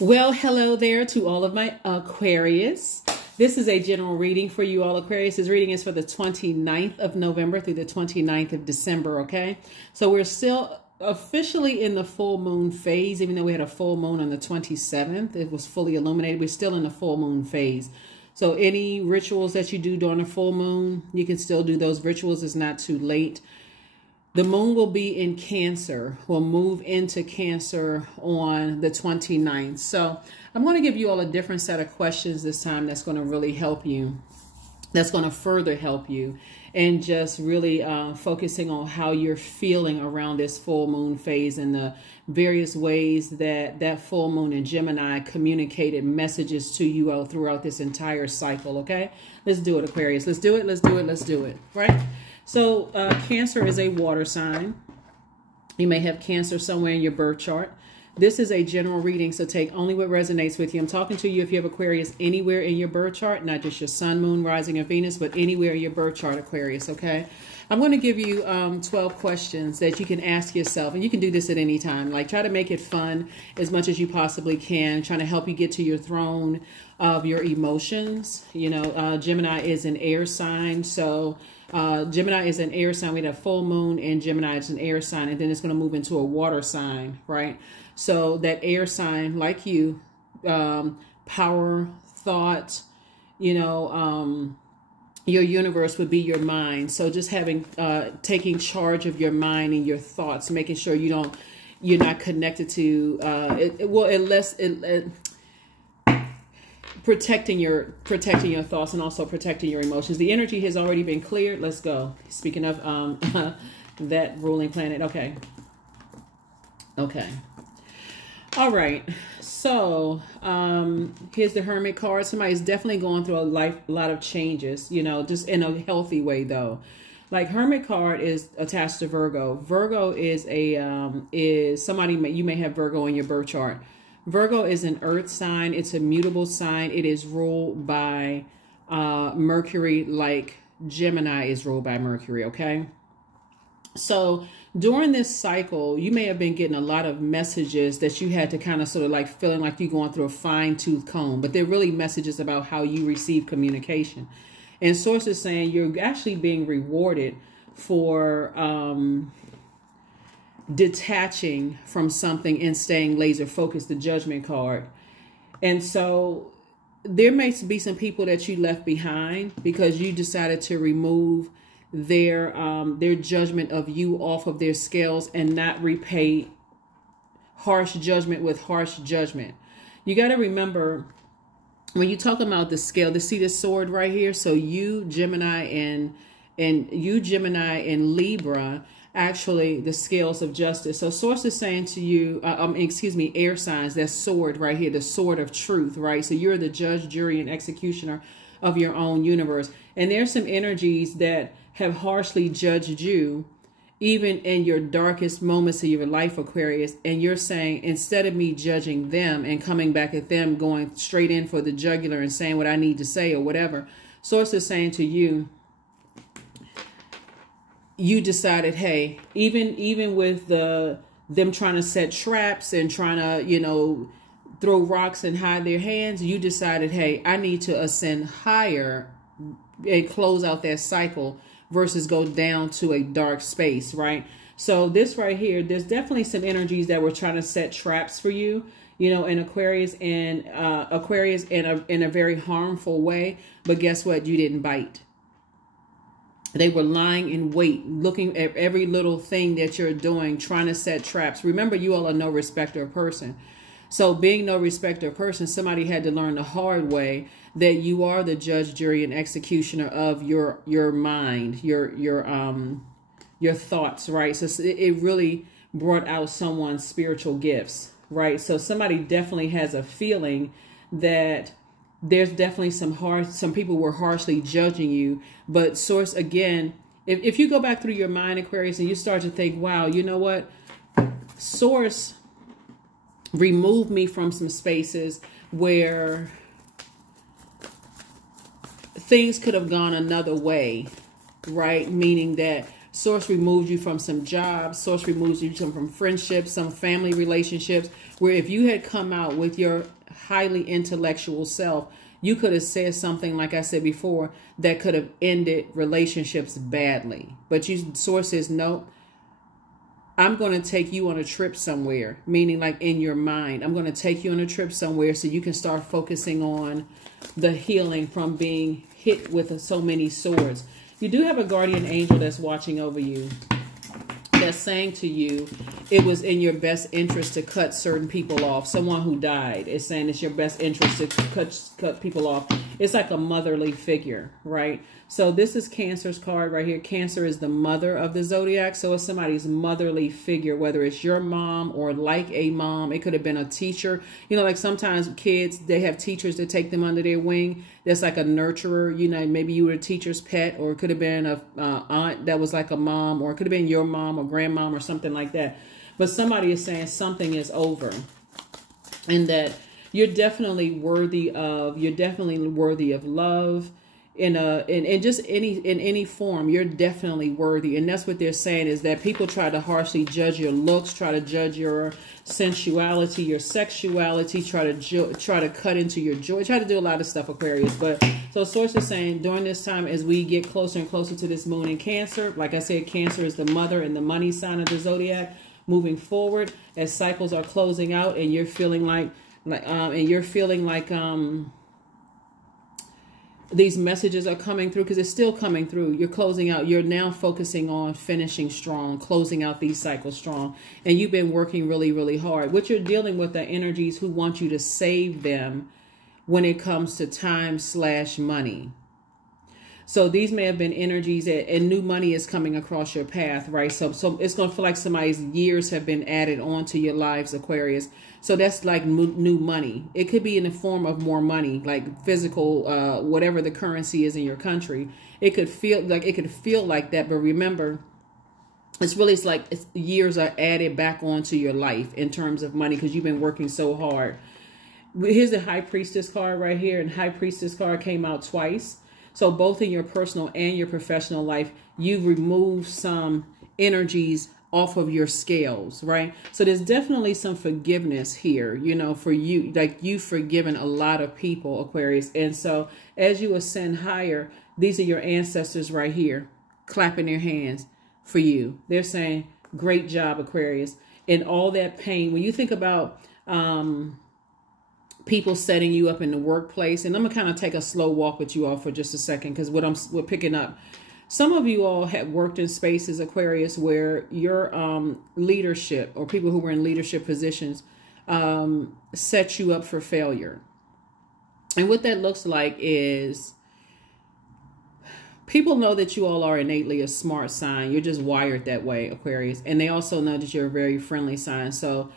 Well, hello there to all of my Aquarius. This is a general reading for you all Aquarius. This reading is for the 29th of November through the 29th of December, okay? So we're still officially in the full moon phase, even though we had a full moon on the 27th. It was fully illuminated. We're still in the full moon phase. So any rituals that you do during a full moon, you can still do those rituals. It's not too late. The moon will be in Cancer, will move into Cancer on the 29th. So I'm going to give you all a different set of questions this time that's going to really help you. That's going to further help you. And just really focusing on how you're feeling around this full moon phase and the various ways that that full moon in Gemini communicated messages to you all throughout this entire cycle. Okay, let's do it, Aquarius. Let's do it. Let's do it. Let's do it. Right. So Cancer is a water sign. You may have Cancer somewhere in your birth chart. This is a general reading, so take only what resonates with you. I'm talking to you if you have Aquarius anywhere in your birth chart, not just your sun, moon, rising, and Venus, but anywhere in your birth chart, Aquarius, okay? I'm going to give you 12 questions that you can ask yourself, and you can do this at any time. Like, try to make it fun as much as you possibly can, trying to help you get to your throne of your emotions. You know, Gemini is an air sign, so... Gemini is an air sign. We have full moon and Gemini is an air sign, and then it's going to move into a water sign, right? So that air sign, like you, power, thought, you know, your universe would be your mind. So just having, taking charge of your mind and your thoughts, making sure you're not connected to, protecting your thoughts and also protecting your emotions. The energy has already been cleared. Let's go. Speaking of that ruling planet. Okay. All right. So here's the Hermit card. Somebody's definitely going through a lot of changes, you know, just in a healthy way though. Like Hermit card is attached to Virgo. Virgo is somebody, you may have Virgo in your birth chart. Virgo is an earth sign. It's a mutable sign. It is ruled by Mercury, like Gemini is ruled by Mercury, okay? So during this cycle, you may have been getting a lot of messages that you had to kind of sort of like feeling like you're going through a fine-tooth comb, but they're really messages about how you receive communication. And sources saying you're actually being rewarded for... detaching from something and staying laser focused, the Judgment card. And so there may be some people that you left behind because you decided to remove their judgment of you off of their scales and not repay harsh judgment with harsh judgment. You got to remember when you talk about the scale, to see this sword right here. So you Gemini and Libra, actually the scales of justice. So source is saying to you, air signs, that sword right here, the sword of truth, right? So you're the judge, jury, and executioner of your own universe. And there's some energies that have harshly judged you, even in your darkest moments of your life, Aquarius. And you're saying, instead of me judging them and coming back at them, going straight in for the jugular and saying what I need to say or whatever, source is saying to you, you decided, hey, even with them trying to set traps and trying to, you know, throw rocks and hide their hands, you decided, hey, I need to ascend higher and close out that cycle versus go down to a dark space, right? So this right here, there's definitely some energies that were trying to set traps for you, you know, in Aquarius in a very harmful way. But guess what? You didn't bite. They were lying in wait, looking at every little thing that you're doing, trying to set traps. Remember, you all are no respecter of person. So being no respecter of person, somebody had to learn the hard way that you are the judge, jury, and executioner of your mind, your thoughts, right? So it really brought out someone's spiritual gifts, right? So somebody definitely has a feeling that there's definitely some people were harshly judging you. But source, again, if you go back through your mind, Aquarius, and you start to think, wow, you know what? Source removed me from some spaces where things could have gone another way, right? Meaning that Source removes you from some jobs. Source removes you from friendships, some family relationships, where if you had come out with your highly intellectual self, you could have said something, like I said before, that could have ended relationships badly. But Source says, no, I'm going to take you on a trip somewhere, meaning like in your mind. I'm going to take you on a trip somewhere so you can start focusing on the healing from being hit with so many swords. You do have a guardian angel that's watching over you, that's saying to you, it was in your best interest to cut certain people off. Someone who died is saying it's your best interest to cut people off. It's like a motherly figure, right? So this is Cancer's card right here. Cancer is the mother of the zodiac. So it's somebody's motherly figure, whether it's your mom or like a mom. It could have been a teacher. You know, like sometimes kids, they have teachers that take them under their wing. That's like a nurturer. You know, maybe you were a teacher's pet, or it could have been a aunt that was like a mom, or it could have been your mom or grandmom or something like that. But somebody is saying something is over, and that you're definitely worthy of love. In any form, you're definitely worthy. And that's what they're saying, is that people try to harshly judge your looks, try to judge your sensuality, your sexuality, try to cut into your joy, try to do a lot of stuff, Aquarius. But so Source is saying during this time, as we get closer and closer to this moon in Cancer, like I said, Cancer is the mother and the money sign of the zodiac. Moving forward, as cycles are closing out, and you're feeling like these messages are coming through, because it's still coming through. You're closing out. You're now focusing on finishing strong, closing out these cycles strong. And you've been working really, really hard. What you're dealing with are energies who want you to save them when it comes to time/money. So these may have been energies and new money is coming across your path, right? So it's going to feel like somebody's years have been added onto your lives, Aquarius. So that's like new money. It could be in the form of more money, like physical, whatever the currency is in your country. It could feel like that. But remember, it's like years are added back onto your life in terms of money, because you've been working so hard. Here's the High Priestess card right here. And High Priestess card came out twice. So both in your personal and your professional life, you've removed some energies off of your scales, right? So there's definitely some forgiveness here, you know, for you. Like, you've forgiven a lot of people, Aquarius. And so as you ascend higher, these are your ancestors right here, clapping their hands for you. They're saying, great job, Aquarius. And all that pain, when you think about people setting you up in the workplace, and I'm gonna kind of take a slow walk with you all for just a second, because we're picking up, some of you all have worked in spaces, Aquarius, where your leadership, or people who were in leadership positions, set you up for failure. And what that looks like is, people know that you all are innately a smart sign. You're just wired that way, Aquarius. And they also know that you're a very friendly sign. So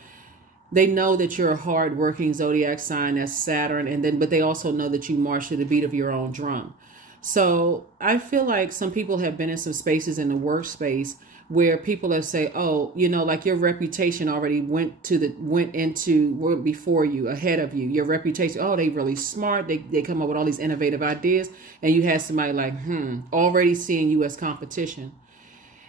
they know that you're a hard-working zodiac sign, that's Saturn, but they also know that you march to the beat of your own drum. So I feel like some people have been in some spaces in the workspace where people have said, oh, you know, like your reputation already went before you, ahead of you. Your reputation, oh, they really smart. They come up with all these innovative ideas, and you had somebody like, already seeing you as competition.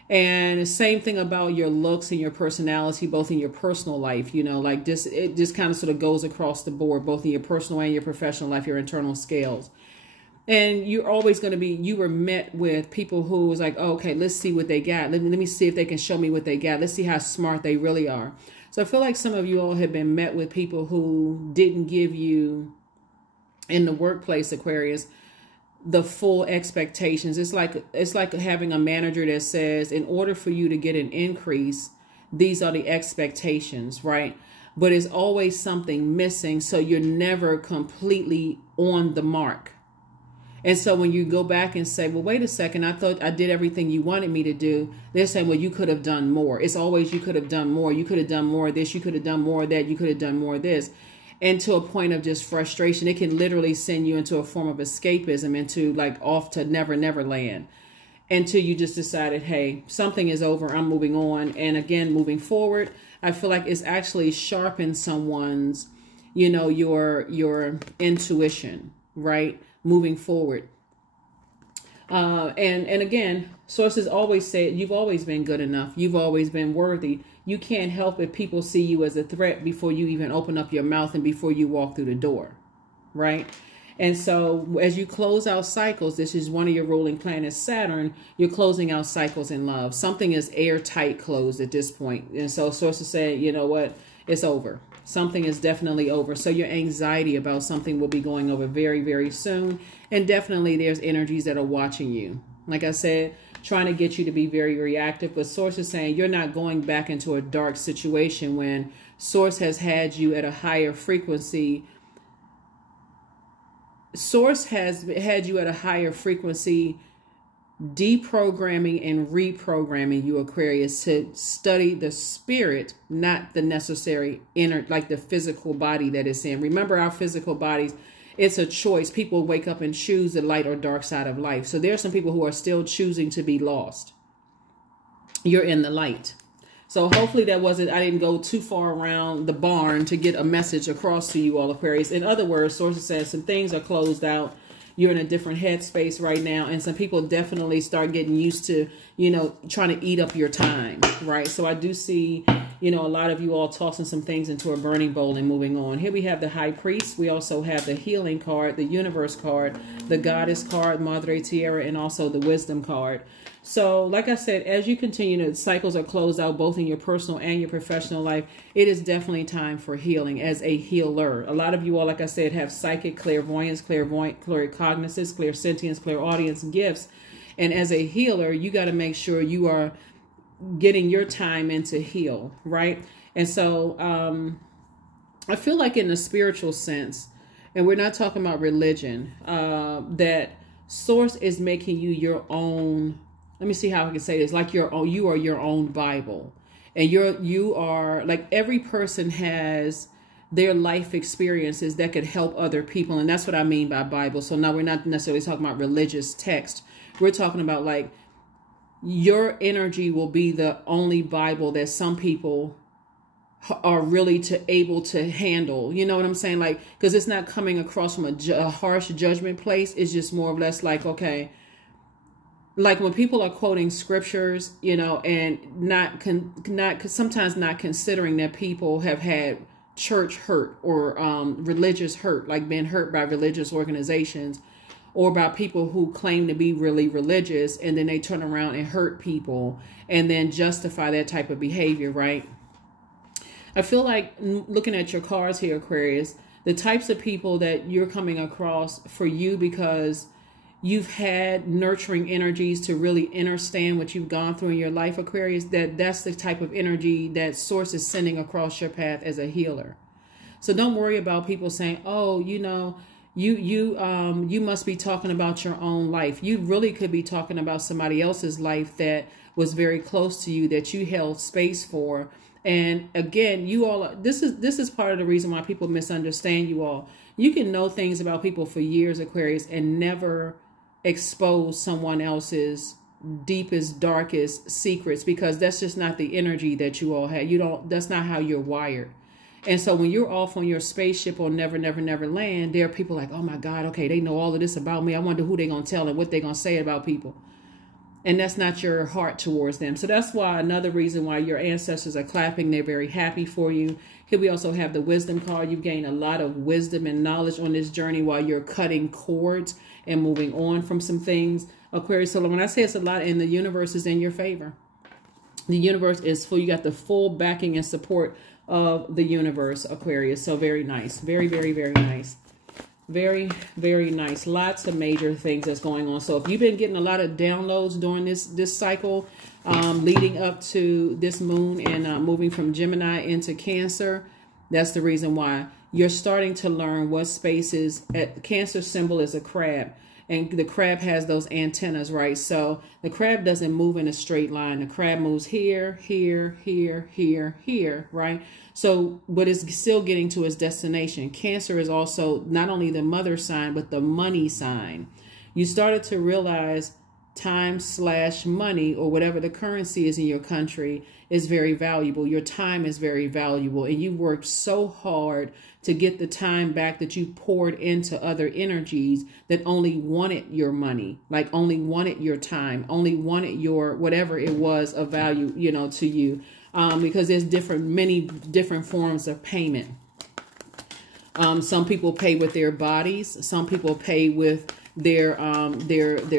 And the same thing about your looks and your personality, both in your personal life, you know, like this, it just kind of sort of goes across the board, both in your personal and your professional life, your internal scales. And you're always going to be, you were met with people who was like, oh, okay, let's see what they got. Let me see if they can show me what they got. Let's see how smart they really are. So I feel like some of you all have been met with people who didn't give you, in the workplace, Aquarius, the full expectations. It's like having a manager that says, in order for you to get an increase, these are the expectations, right? But it's always something missing. So you're never completely on the mark. And so when you go back and say, well, wait a second, I thought I did everything you wanted me to do. They're saying, well, you could have done more. It's always, you could have done more. You could have done more of this. You could have done more of that. You could have done more of this. And to a point of just frustration, it can literally send you into a form of escapism, into like off to never land, until you just decided, hey, something is over. I'm moving on. And again, moving forward, I feel like it's actually sharpened someone's, you know, your intuition, right? Moving forward. And again, sources always say you've always been good enough. You've always been worthy. You can't help if people see you as a threat before you even open up your mouth and before you walk through the door, right? And so as you close out cycles, this is one of your ruling planets, Saturn, you're closing out cycles in love. Something is airtight closed at this point. And so sources say, you know what, it's over. Something is definitely over. So your anxiety about something will be going over very, very soon. And definitely there's energies that are watching you. Like I said, trying to get you to be very reactive. But Source is saying you're not going back into a dark situation when Source has had you at a higher frequency. Source has had you at a higher frequency, deprogramming and reprogramming you, Aquarius, to study the spirit, not the necessary inner, like the physical body that it's in. Remember, our physical bodies, it's a choice. People wake up and choose the light or dark side of life. So there are some people who are still choosing to be lost. You're in the light. So hopefully that wasn't, I didn't go too far around the barn to get a message across to you all, Aquarius. In other words, Sources says some things are closed out. You're in a different headspace right now. And some people definitely start getting used to, you know, trying to eat up your time, right? So I do see, you know, a lot of you all tossing some things into a burning bowl and moving on. Here we have the High Priest. We also have the Healing card, the Universe card, the Goddess card, Madre Tierra, and also the Wisdom card. So, like I said, as you continue to, cycles are closed out both in your personal and your professional life, it is definitely time for healing as a healer. A lot of you all, like I said, have psychic, clairvoyance, claircognizance, clairsentience, clairaudience gifts. And as a healer, you got to make sure you are getting your time in to heal, right? And so I feel like in the spiritual sense, and we're not talking about religion, that Source is making you your own. Let me see how I can say this. Like your own, you are your own Bible, and you are like, every person has their life experiences that could help other people. And that's what I mean by Bible. So now we're not necessarily talking about religious text. We're talking about like your energy will be the only Bible that some people are really able to handle. You know what I'm saying? Like, because it's not coming across from a harsh judgment place. It's just more or less like, okay, like when people are quoting scriptures, you know, and sometimes not considering that people have had church hurt or religious hurt, like being hurt by religious organizations or by people who claim to be really religious, and then they turn around and hurt people and then justify that type of behavior, right? I feel like looking at your cards here, Aquarius, the types of people that you're coming across for you, because you've had nurturing energies to really understand what you've gone through in your life, Aquarius, that's the type of energy that Source is sending across your path as a healer. So don't worry about people saying, oh, you know, you must be talking about your own life. You really could be talking about somebody else's life that was very close to you, that you held space for. And again, you all, this is part of the reason why people misunderstand you all. You can know things about people for years, Aquarius, and never expose someone else's deepest, darkest secrets, because that's just not the energy that you all have. That's not how you're wired. And so when you're off on your spaceship on Never, Never, Never Land, there are people like, oh my God, okay, they know all of this about me. I wonder who they're going to tell and what they're going to say about people. And that's not your heart towards them. So that's why, another reason why your ancestors are clapping. They're very happy for you. Here we also have the Wisdom card. You've gained a lot of wisdom and knowledge on this journey while you're cutting cords and moving on from some things, Aquarius. So when I say it's a lot, and the universe is in your favor. The universe is full. You got the full backing and support of the universe, Aquarius. So very nice. Very, very, very nice. Very, very nice. Lots of major things that's going on. So if you've been getting a lot of downloads during this cycle, leading up to this moon and moving from Gemini into Cancer, that's the reason why. You're starting to learn what spaces. Cancer symbol is a crab, and the crab has those antennas, right? So the crab doesn't move in a straight line. The crab moves here, here, here, here, here, right? So, but it's still getting to its destination. Cancer is also not only the mother sign, but the money sign. You started to realize time/money, or whatever the currency is in your country, is very valuable. Your time is very valuable, and you worked so hard to get the time back that you poured into other energies that only wanted your money, like only wanted your time, only wanted your whatever it was of value, you know, to you, because there's many different forms of payment. Some people pay with their bodies. Some people pay with their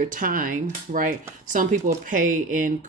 time, right? Some people pay in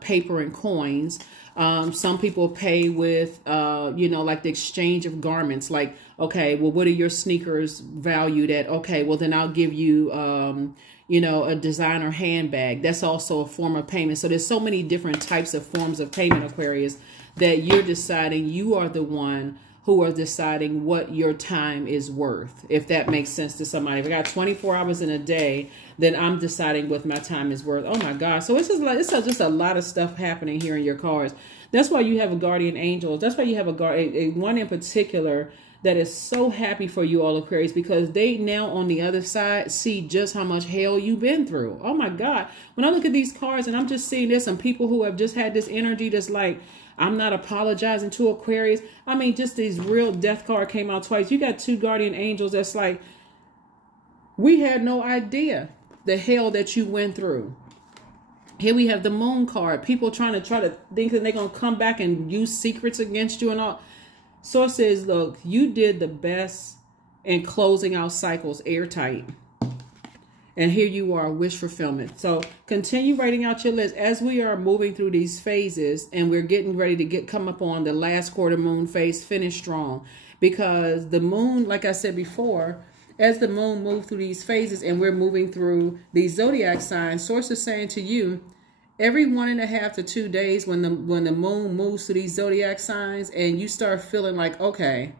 paper and coins. Some people pay with, you know, like the exchange of garments. Like, okay, well, what are your sneakers valued at? Okay, well, then I'll give you, you know, a designer handbag. That's also a form of payment. So there's so many different types of forms of payment, Aquarius, that you're deciding. You are the one who are deciding what your time is worth, if that makes sense to somebody. If I got 24 hours in a day, then I'm deciding what my time is worth. Oh my God. So it's just like, it's just a lot of stuff happening here in your cards. That's why you have a guardian angel. That's why you have a one in particular that is so happy for you all, Aquarius, because they now on the other side see just how much hell you've been through. Oh my God. When I look at these cards and I'm just seeing there's some people who have just had this energy that's like, I'm not apologizing to Aquarius. I mean, just these real death card came out twice. You got two guardian angels that's like, we had no idea the hell that you went through. Here we have the moon card. People trying to think that they're going to come back and use secrets against you and all. Source says, look, you did the best in closing out cycles airtight. And here you are, wish fulfillment. So continue writing out your list as we are moving through these phases, and we're getting ready to come up on the last quarter moon phase. Finish strong, because the moon, like I said before, as the moon moves through these phases and we're moving through these zodiac signs, Source is saying to you, every 1.5 to 2 days when the moon moves through these zodiac signs and you start feeling like, okay,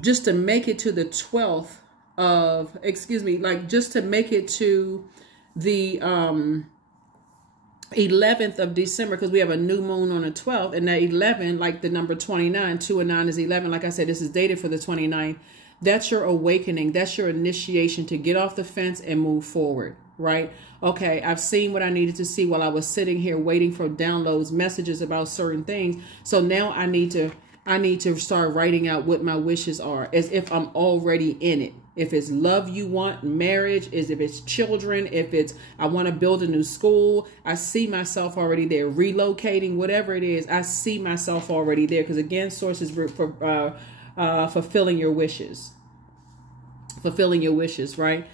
just to make it to the 12th of, like just to make it to the 11th of December, because we have a new moon on the 12th, and that 11, like the number 29, 2 and 9 is 11. Like I said, this is dated for the 29th. That's your awakening. That's your initiation to get off the fence and move forward, right? Okay, I've seen what I needed to see while I was sitting here waiting for downloads, messages about certain things. So now I need to start writing out what my wishes are, as if I'm already in it. If it's love you want, marriage, if it's children, if it's I want to build a new school, I see myself already there. Relocating, whatever it is, I see myself already there. Because again, Source is for fulfilling your wishes. Fulfilling your wishes, right?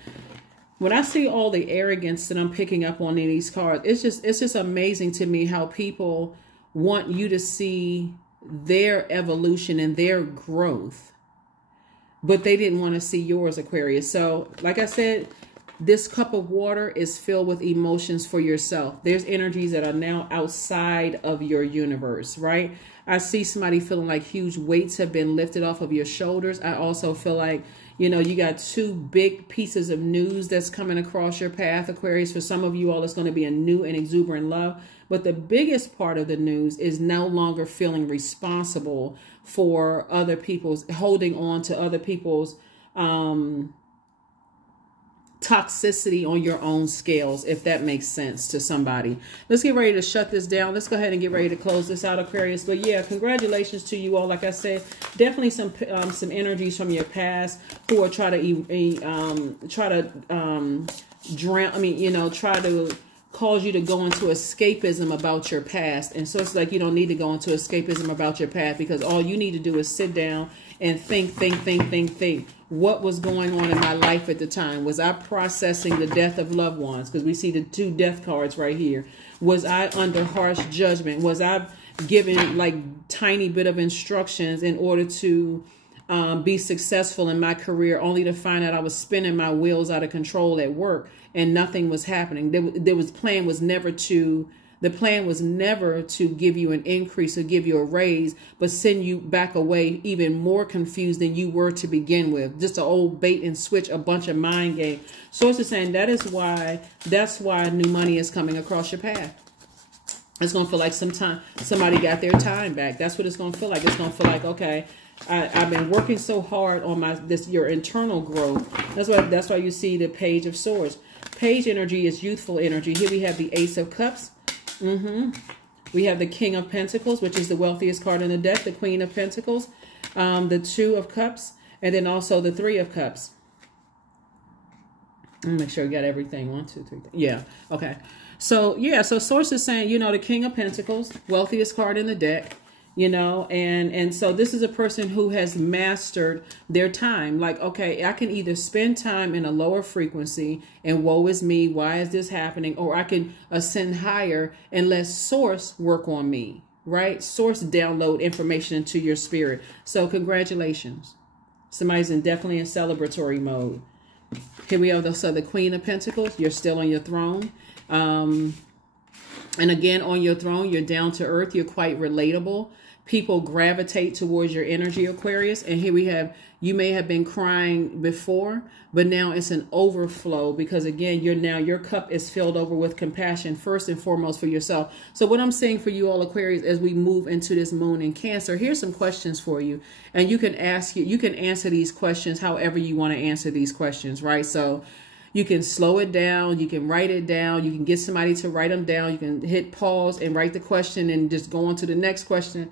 When I see all the arrogance that I'm picking up on in these cards, it's just amazing to me how people want you to see their evolution and their growth, but they didn't want to see yours, Aquarius. So like I said, this cup of water is filled with emotions for yourself. There's energies that are now outside of your universe, right? I see somebody feeling like huge weights have been lifted off of your shoulders. I also feel like, you know, you got two big pieces of news that's coming across your path, Aquarius. For some of you all, it's going to be a new and exuberant love. But the biggest part of the news is no longer feeling responsible for other people's, holding on to other people's toxicity on your own scales, if that makes sense to somebody. Let's get ready to shut this down. Let's go ahead and get ready to close this out, Aquarius. But yeah, congratulations to you all. Like I said, definitely some energies from your past who are try to cause you to go into escapism about your past. And so it's like you don't need to go into escapism about your past, because all you need to do is sit down and think. What was going on in my life at the time? Was I processing the death of loved ones? Because we see the two death cards right here. Was I under harsh judgment? Was I given like tiny bit of instructions in order to be successful in my career, only to find out I was spinning my wheels out of control at work and nothing was happening? The plan was never to give you an increase or give you a raise, but send you back away even more confused than you were to begin with. Just an old bait and switch, a bunch of mind game. Source is saying that's why new money is coming across your path. It's going to feel like somebody got their time back. That's what it's going to feel like. It's going to feel like, okay, I've been working so hard on your internal growth. That's why you see the Page of Swords. Page energy is youthful energy. Here we have the Ace of Cups. We have the King of Pentacles, which is the wealthiest card in the deck. The Queen of Pentacles. The Two of Cups. And then also the Three of Cups. Let me make sure we got everything. 1, 2, 3. Yeah. Okay. So, yeah. So, Source is saying, you know, the King of Pentacles, wealthiest card in the deck. You know, and so this is a person who has mastered their time. Like, okay, I can either spend time in a lower frequency and woe is me, why is this happening? Or I can ascend higher and let Source work on me, right? Source download information into your spirit. So congratulations. Somebody's definitely in celebratory mode. Here we have the Queen of Pentacles. You're still on your throne. And again, on your throne, you're down to earth. You're quite relatable. People gravitate towards your energy, Aquarius. And here we have, you may have been crying before, but now it's an overflow because again, your cup is filled over with compassion, first and foremost for yourself. So what I'm saying for you all Aquarius, as we move into this moon in Cancer, here's some questions for you. And you can answer these questions however you want to answer these questions, right? So you can slow it down. You can write it down. You can get somebody to write them down. You can hit pause and write the question and just go on to the next question.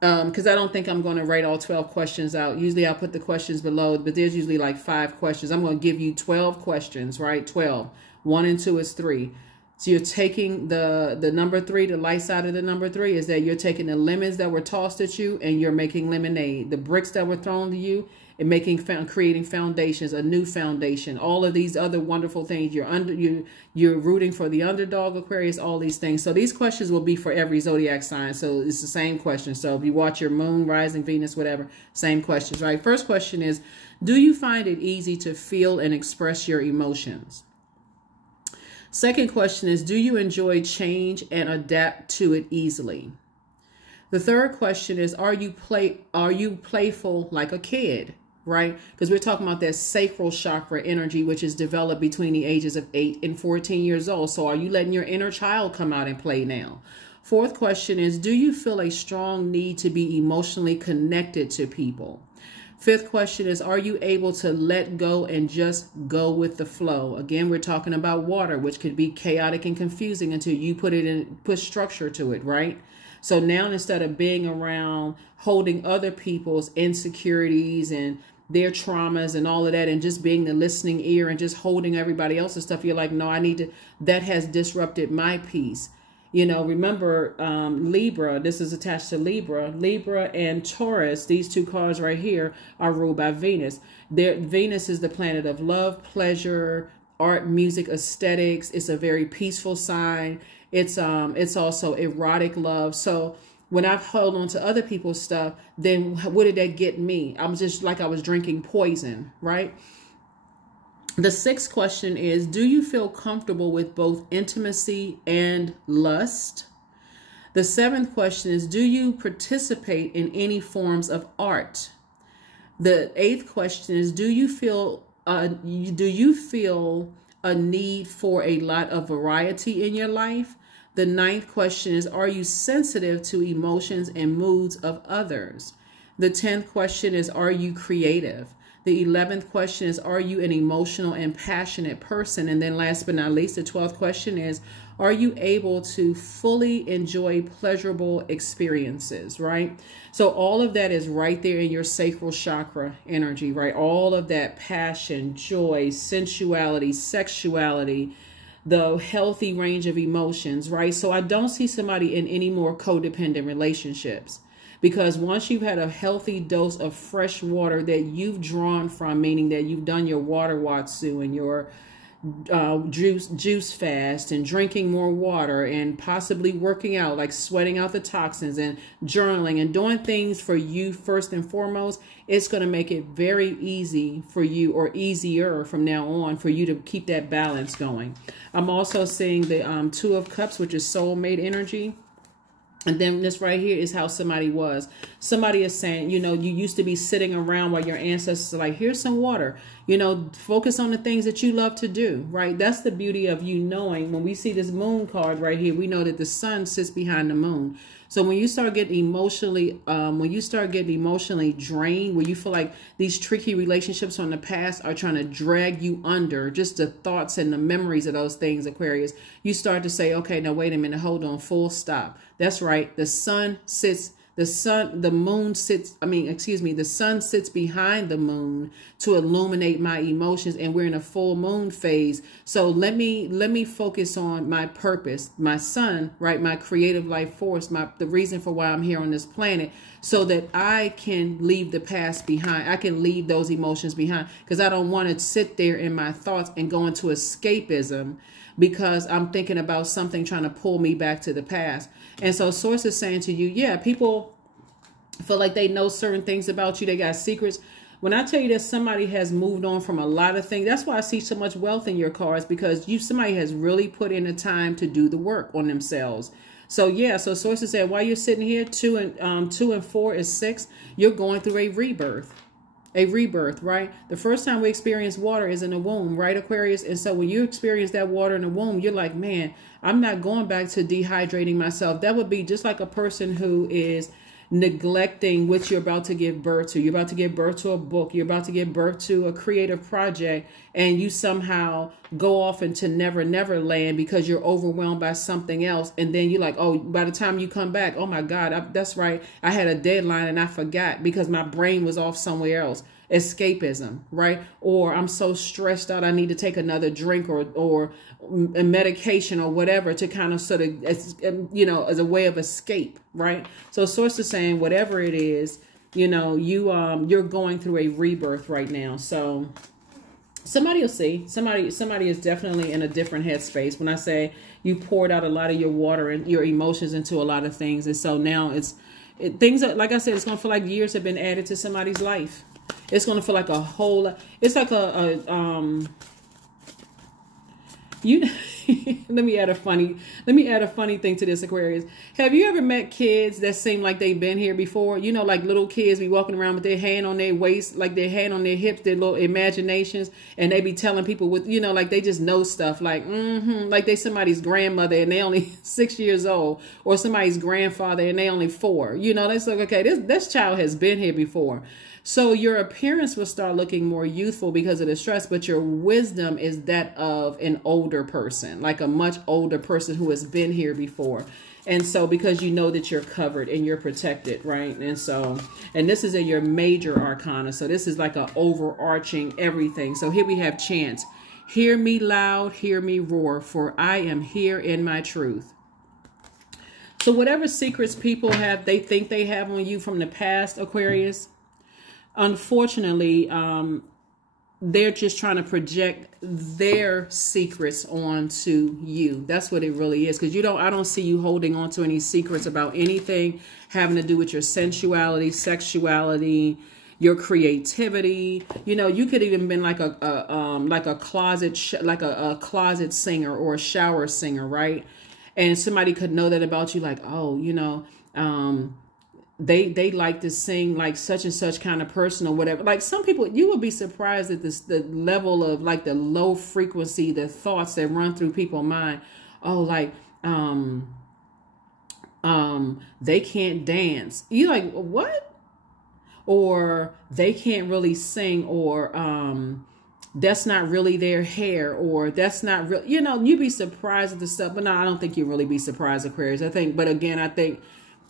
Because I don't think I'm going to write all 12 questions out. Usually I'll put the questions below, but there's usually like 5 questions. I'm going to give you 12 questions, right? 12. 1 and 2 is 3. So you're taking the number 3, the light side of the number 3 is that you're taking the lemons that were tossed at you and you're making lemonade. The bricks that were thrown to you and creating foundations, a new foundation, all of these other wonderful things. You're rooting for the underdog, Aquarius, all these things. So these questions will be for every zodiac sign. So it's the same question. So if you watch your moon, rising, Venus, whatever, same questions, right? First question is, do you find it easy to feel and express your emotions? Second question is, do you enjoy change and adapt to it easily? The third question is, are you playful like a kid? Right? Because we're talking about that sacral chakra energy, which is developed between the ages of 8 and 14 years old. So are you letting your inner child come out and play now? Fourth question is, do you feel a strong need to be emotionally connected to people? Fifth question is, are you able to let go and just go with the flow? Again, we're talking about water, which could be chaotic and confusing until you put structure to it, right? So now instead of being around holding other people's insecurities and their traumas and all of that and just being the listening ear and just holding everybody else's stuff, you're like, no, I need to, that has disrupted my peace. You know, remember Libra, this is attached to Libra. Libra and Taurus, these two cards right here are ruled by Venus. Venus is the planet of love, pleasure, art, music, aesthetics. It's a very peaceful sign. It's also erotic love. So when I've held on to other people's stuff, then what did that get me? I'm just like I was drinking poison, right? The sixth question is, do you feel comfortable with both intimacy and lust? The seventh question is, do you participate in any forms of art? The eighth question is, do you feel a need for a lot of variety in your life? The ninth question is, are you sensitive to emotions and moods of others? The 10th question is, are you creative? The 11th question is, are you an emotional and passionate person? And then last but not least, the 12th question is, are you able to fully enjoy pleasurable experiences, right? So all of that is right there in your sacral chakra energy, right? All of that passion, joy, sensuality, sexuality, the healthy range of emotions, right? So I don't see somebody in any more codependent relationships, because once you've had a healthy dose of fresh water that you've drawn from, meaning that you've done your water watsu and your juice fast and drinking more water and possibly working out, like sweating out the toxins and journaling and doing things for you first and foremost, it's going to make it very easy for you, or easier from now on, for you to keep that balance going. I'm also seeing the Two of Cups, which is soulmate energy. And then this right here is how somebody was. Somebody is saying, you know, you used to be sitting around while your ancestors are like, here's some water. You know, focus on the things that you love to do, right? That's the beauty of you knowing. When we see this moon card right here, we know that the sun sits behind the moon. So when you start getting emotionally, drained, where you feel like these tricky relationships from the past are trying to drag you under, just the thoughts and the memories of those things, Aquarius, you start to say, okay, now wait a minute, hold on, full stop. That's right. The sun sits the sun sits behind the moon to illuminate my emotions, and we're in a full moon phase. So let me focus on my purpose, my sun, right? My creative life force, the reason for why I'm here on this planet, so that I can leave the past behind. I can leave those emotions behind, because I don't want to sit there in my thoughts and go into escapism because I'm thinking about something trying to pull me back to the past. And so Source is saying to you, yeah, people feel like they know certain things about you. They got secrets. When I tell you that somebody has moved on from a lot of things, that's why I see so much wealth in your cards, because somebody has really put in the time to do the work on themselves. So yeah, so Source is saying while you're sitting here, 2 and 4 is 6, you're going through a rebirth. A rebirth, right? The first time we experience water is in the womb, right, Aquarius? And so when you experience that water in the womb, you're like, man, I'm not going back to dehydrating myself. That would be just like a person who is neglecting what you're about to give birth to. You're about to give birth to a book. You're about to give birth to a creative project, and you somehow go off into never land because you're overwhelmed by something else. And then you're like, oh, by the time you come back, oh my God, that's right, I had a deadline and I forgot because my brain was off somewhere else. Escapism, right? Or I'm so stressed out, I need to take another drink or a medication or whatever to kind of sort of, as a way of escape, right? So Source is saying whatever it is, you're going through a rebirth right now. So somebody will see. Somebody is definitely in a different headspace. When I say you poured out a lot of your water and your emotions into a lot of things, and so now things that, like I said, it's gonna feel like years have been added to somebody's life. It's going to feel like a whole lot. It's like let me add a funny thing to this, Aquarius. Have you ever met kids that seem like they've been here before? Like little kids be walking around with their hand on their waist, like their hand on their hips, their little imaginations, and they be telling people like they just know stuff, like like they somebody's grandmother and they only 6 years old, or somebody's grandfather and they only 4. That's like, okay, this child has been here before. So your appearance will start looking more youthful because of the stress, but your wisdom is that of an older person, like a much older person who has been here before. And so because you know that you're covered and you're protected, right? And this is your major arcana. So this is like an overarching everything. So here we have chants. Hear me loud, hear me roar, for I am here in my truth. So whatever secrets people have, they think they have on you from the past, Aquarius, unfortunately, they're just trying to project their secrets onto you. That's what it really is. Because I don't see you holding on to any secrets about anything having to do with your sensuality, sexuality, your creativity. You could even been like a closet singer or a shower singer, right? And somebody could know that about you, like, oh, they like to sing like such and such kind of person or whatever. Like some people, you would be surprised at the level of like the low frequency, the thoughts that run through people's mind. Oh, like, they can't dance. You're like, what? Or they can't really sing, or, that's not really their hair, or that's not real. You'd be surprised at the stuff, but no, I don't think you'll really be surprised, Aquarius. I think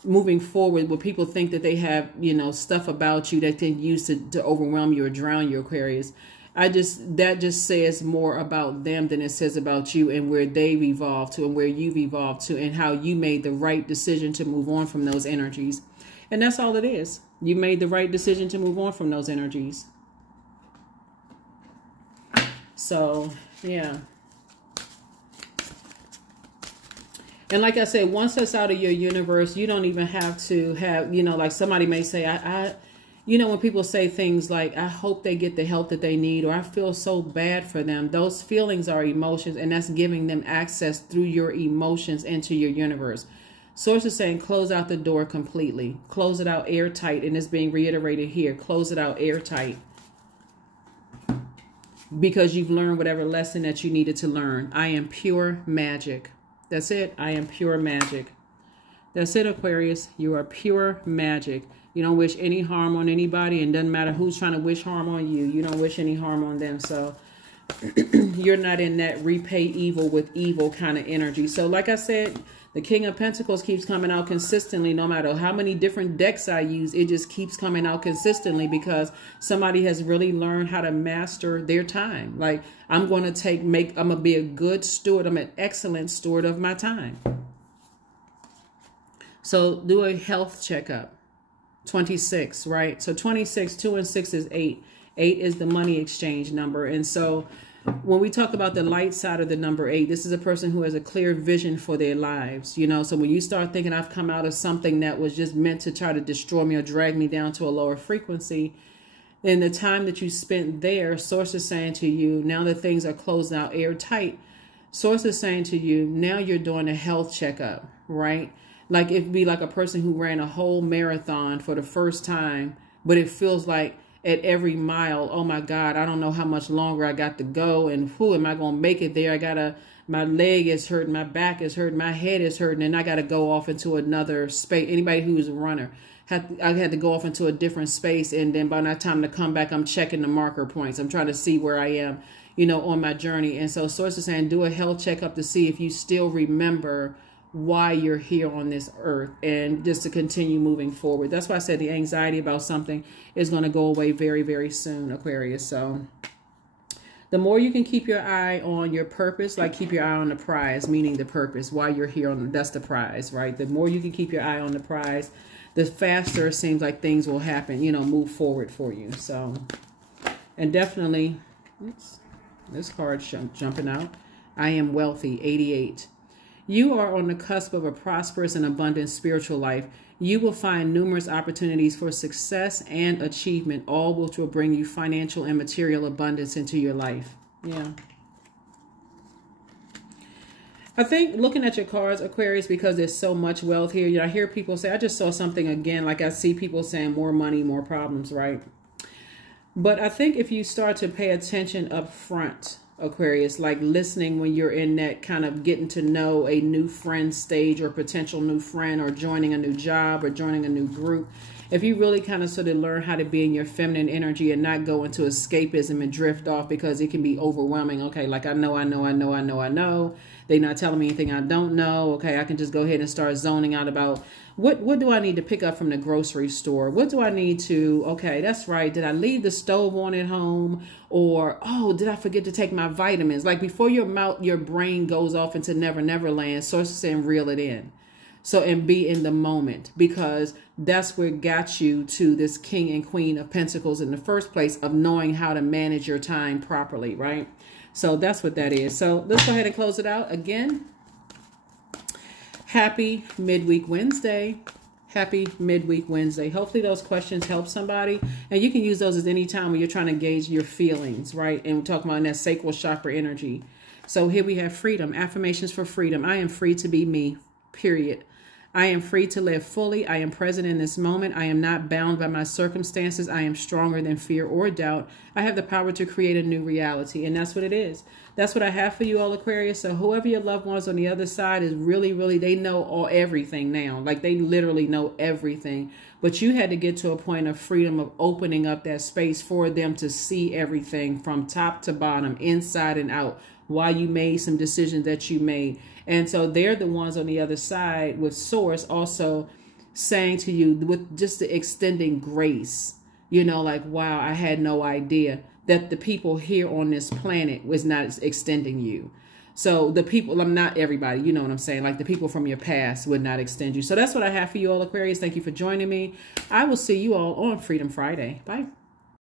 moving forward, where people think that they have, stuff about you that they use to overwhelm you or drown you, Aquarius, that just says more about them than it says about you, and where they've evolved to and where you've evolved to, and how you made the right decision to move on from those energies. And that's all it is. You made the right decision to move on from those energies. So, yeah. And like I said, once that's out of your universe, you don't even have to have, like somebody may say, when people say things like, I hope they get the help that they need, or I feel so bad for them. Those feelings are emotions, and that's giving them access through your emotions into your universe. Source is saying, close out the door completely. Close it out airtight. And it's being reiterated here. Close it out airtight. because you've learned whatever lesson that you needed to learn. I am pure magic. That's it. I am pure magic. That's it, Aquarius. You are pure magic. You don't wish any harm on anybody, and doesn't matter who's trying to wish harm on you. You don't wish any harm on them. So you're not in that repay evil with evil kind of energy. So like I said, the King of Pentacles keeps coming out consistently. No matter how many different decks I use, it just keeps coming out consistently because somebody has really learned how to master their time. Like, I'm going to I'm going to be a good steward. I'm an excellent steward of my time. So do a health checkup. 26, right? So 26, 2 and 6 is 8. 8 is the money exchange number. And so when we talk about the light side of the number 8, this is a person who has a clear vision for their lives. You know, so when you start thinking I've come out of something that was just meant to try to destroy me or drag me down to a lower frequency, then the time that you spent there, Source is saying to you, now that things are closed out airtight, Source is saying to you, now you're doing a health checkup, right? Like, it'd be like a person who ran a whole marathon for the first time, but it feels like at every mile, oh my God, I don't know how much longer I got to go, and who am I going to make it there? My leg is hurting, my back is hurting, my head is hurting, and I got to go off into another space. Anybody who's a runner, I had to go off into a different space, and then by that time to come back, I'm checking the marker points. I'm trying to see where I am, you know, on my journey. And so Source is saying, do a health checkup to see if you still remember why you're here on this earth, and just to continue moving forward. That's why I said the anxiety about something is going to go away very, very soon, Aquarius. So the more you can keep your eye on your purpose, like keep your eye on the prize, meaning the purpose, why you're here, that's the prize, right? The more you can keep your eye on the prize, the faster it seems like things will happen, you know, move forward for you. So, and definitely, oops, this card's jumping out. I am wealthy, 88. You are on the cusp of a prosperous and abundant spiritual life. You will find numerous opportunities for success and achievement, all which will bring you financial and material abundance into your life. Yeah. I think looking at your cards, Aquarius, because there's so much wealth here, you know, I hear people say, I just saw something again, like I see people saying more money, more problems, right? But I think if you start to pay attention up front, Aquarius, like listening when you're in that kind of getting to know a new friend stage, or potential new friend, or joining a new job, or joining a new group. If you really kind of sort of learn how to be in your feminine energy and not go into escapism and drift off, because it can be overwhelming. Okay, like I know. They're not telling me anything I don't know. Okay, I can just go ahead and start zoning out about what do I need to pick up from the grocery store? What do I need to, okay, that's right. Did I leave the stove on at home? Or, oh, did I forget to take my vitamins? Like, before your brain goes off into Never Never Land, Source is saying reel it in. So, and be in the moment, because that's what got you to this King and Queen of Pentacles in the first place, of knowing how to manage your time properly, right? So that's what that is. So let's go ahead and close it out again. Happy Midweek Wednesday. Happy Midweek Wednesday. Hopefully those questions help somebody. And you can use those at any time when you're trying to gauge your feelings, right? And we're talking about that sacral chakra energy. So here we have freedom. Affirmations for freedom. I am free to be me, period. I am free to live fully. I am present in this moment. I am not bound by my circumstances. I am stronger than fear or doubt. I have the power to create a new reality. And that's what it is. That's what I have for you all, Aquarius. So whoever your loved ones on the other side is really, they know everything now. Like, they literally know everything. But you had to get to a point of freedom, of opening up that space for them to see everything from top to bottom, inside and out, why you made some decisions that you made. And so they're the ones on the other side with Source also saying to you, with just the extending grace, you know, like, wow, I had no idea that the people here on this planet was not extending you. So the people, I'm not everybody, you know what I'm saying? Like, the people from your past would not extend you. So that's what I have for you all, Aquarius. Thank you for joining me. I will see you all on Freedom Friday. Bye.